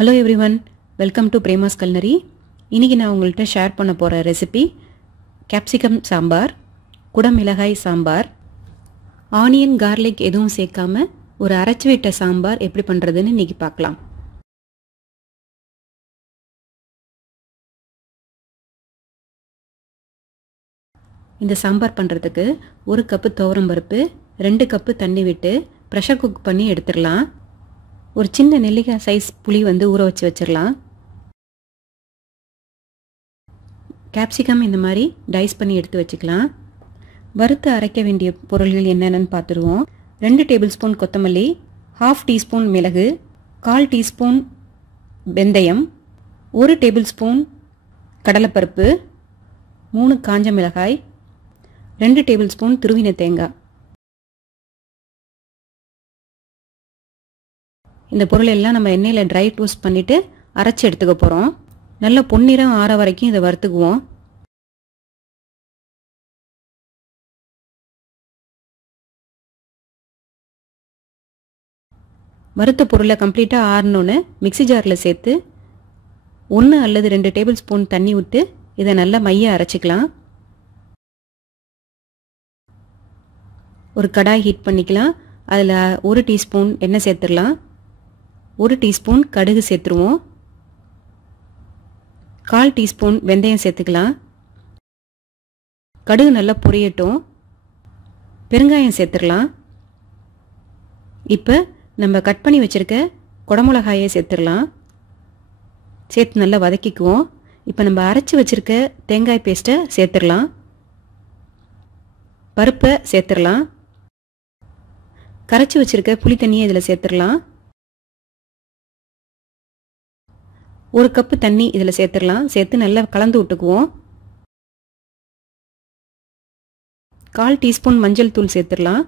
Hello everyone, welcome to Prema's Culinary. இன்னைக்கு நான் உங்கள்ட்ட ஷேர் பண்ண போற recipe Capsicum Sambar, Kodamilagai Sambar. Onion garlic எதுவும் சேர்க்காம ஒரு அரைச்சுவிட்ட சாம்பார் எப்படி பண்றதுன்னு இன்னைக்கு பார்க்கலாம். இந்த சாம்பார் பண்றதுக்கு 1 கப் துவரம் பருப்பு, 2 கப் தண்ணி விட்டு பிரஷர் குக் பண்ணி எடுத்துறலாம். ஒரு சின்ன நெல்லிக்காய் சைஸ் புளி வந்து ஊற வச்சு வச்சிரலாம். கேப்சிகம் இந்த மாதிரி டைஸ் பண்ணி எடுத்து வச்சுக்கலாம். வறுத்து அரைக்க வேண்டிய பொருட்கள் என்னென்னு பார்த்துருவோம். 2 டேபிள்ஸ்பூன் கொத்தமல்லி, 1/2 டீஸ்பூன் மிளகு, 1/4 டீஸ்பூன் வெந்தயம், 1 டேபிள்ஸ்பூன் கடலைப்பருப்பு, 3 காஞ்ச மிளகாய், 2 டேபிள்ஸ்பூன் துருவின தேங்காய். இந்த பொருள் எல்லாம் நம்ம எண்ணெயில் ட்ரை ரோஸ்ட் பண்ணிட்டு அரைச்சி எடுத்துக்க போகிறோம். நல்ல பொன்னிறம் ஆற வரைக்கும் இதை வறுத்துக்குவோம். வறுத்த பொருளை கம்ப்ளீட்டாக ஆறணுன்னு மிக்சி ஜாரில் சேர்த்து 1 அல்லது 2 டேபிள் ஸ்பூன் தண்ணி விட்டு இதை நல்லா மைய அரைச்சிக்கலாம். ஒரு கடாய் ஹீட் பண்ணிக்கலாம். அதில் 1 டீஸ்பூன் எண்ணெய் சேர்த்துடலாம். 1 டீஸ்பூன் கடுகு சேர்த்துருவோம். 1/4 டீஸ்பூன் வெந்தயம் சேர்த்துக்கலாம். கடுகு நல்லா பொரியட்டும். பெருங்காயம் சேர்த்துடலாம். இப்போ நம்ம கட் பண்ணி வச்சிருக்க குடமிளகாயை சேர்த்துடலாம். சேர்த்து நல்லா வதக்கிக்குவோம். இப்போ நம்ம அரைச்சி வச்சிருக்க தேங்காய் பேஸ்ட்டை சேர்த்துடலாம். பருப்பை சேர்த்துடலாம். கரைச்சி வச்சிருக்க புளி தண்ணியை இதில் சேர்த்துடலாம். 1 கப்பு தண்ணி இதில் சேர்த்துடலாம். சேர்த்து நல்லா கலந்து விட்டுக்குவோம். 1/4 டீஸ்பூன் மஞ்சள் தூள் சேர்த்துடலாம்.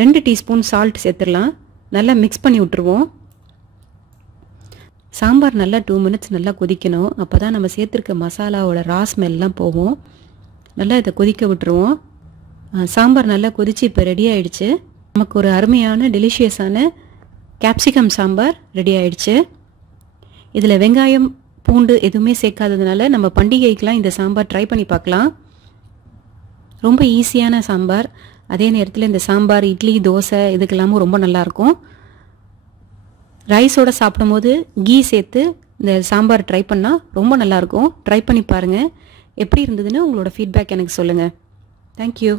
2 டீஸ்பூன் சால்ட் சேர்த்துடலாம். நல்லா மிக்ஸ் பண்ணி விட்டுருவோம். சாம்பார் நல்லா 2 மினிட்ஸ் நல்லா கொதிக்கணும். அப்போ தான் நம்ம சேர்த்துருக்க மசாலாவோட ரா ஸ்மெல்லாம் போகும். நல்லா இதை கொதிக்க விட்டுருவோம். சாம்பார் நல்லா கொதித்து இப்போ ரெடி ஆகிடுச்சு. நமக்கு ஒரு அருமையான டெலிஷியஸான கேப்சிகம் சாம்பார் ரெடி ஆகிடுச்சு. இதில் வெங்காயம் பூண்டு எதுவுமே சேர்க்காததுனால நம்ம பண்டிகைக்கெலாம் இந்த சாம்பார் ட்ரை பண்ணி பார்க்கலாம். ரொம்ப ஈஸியான சாம்பார். அதே நேரத்தில் இந்த சாம்பார் இட்லி தோசை இதுக்கெல்லாமும் ரொம்ப நல்லாயிருக்கும். ரைஸோடு சாப்பிடும்போது கீ சேர்த்து இந்த சாம்பார் ட்ரை பண்ணால் ரொம்ப நல்லாயிருக்கும். ட்ரை பண்ணி பாருங்கள். எப்படி இருந்ததுன்னு உங்களோட ஃபீட்பேக் எனக்கு சொல்லுங்கள். தேங்க்யூ.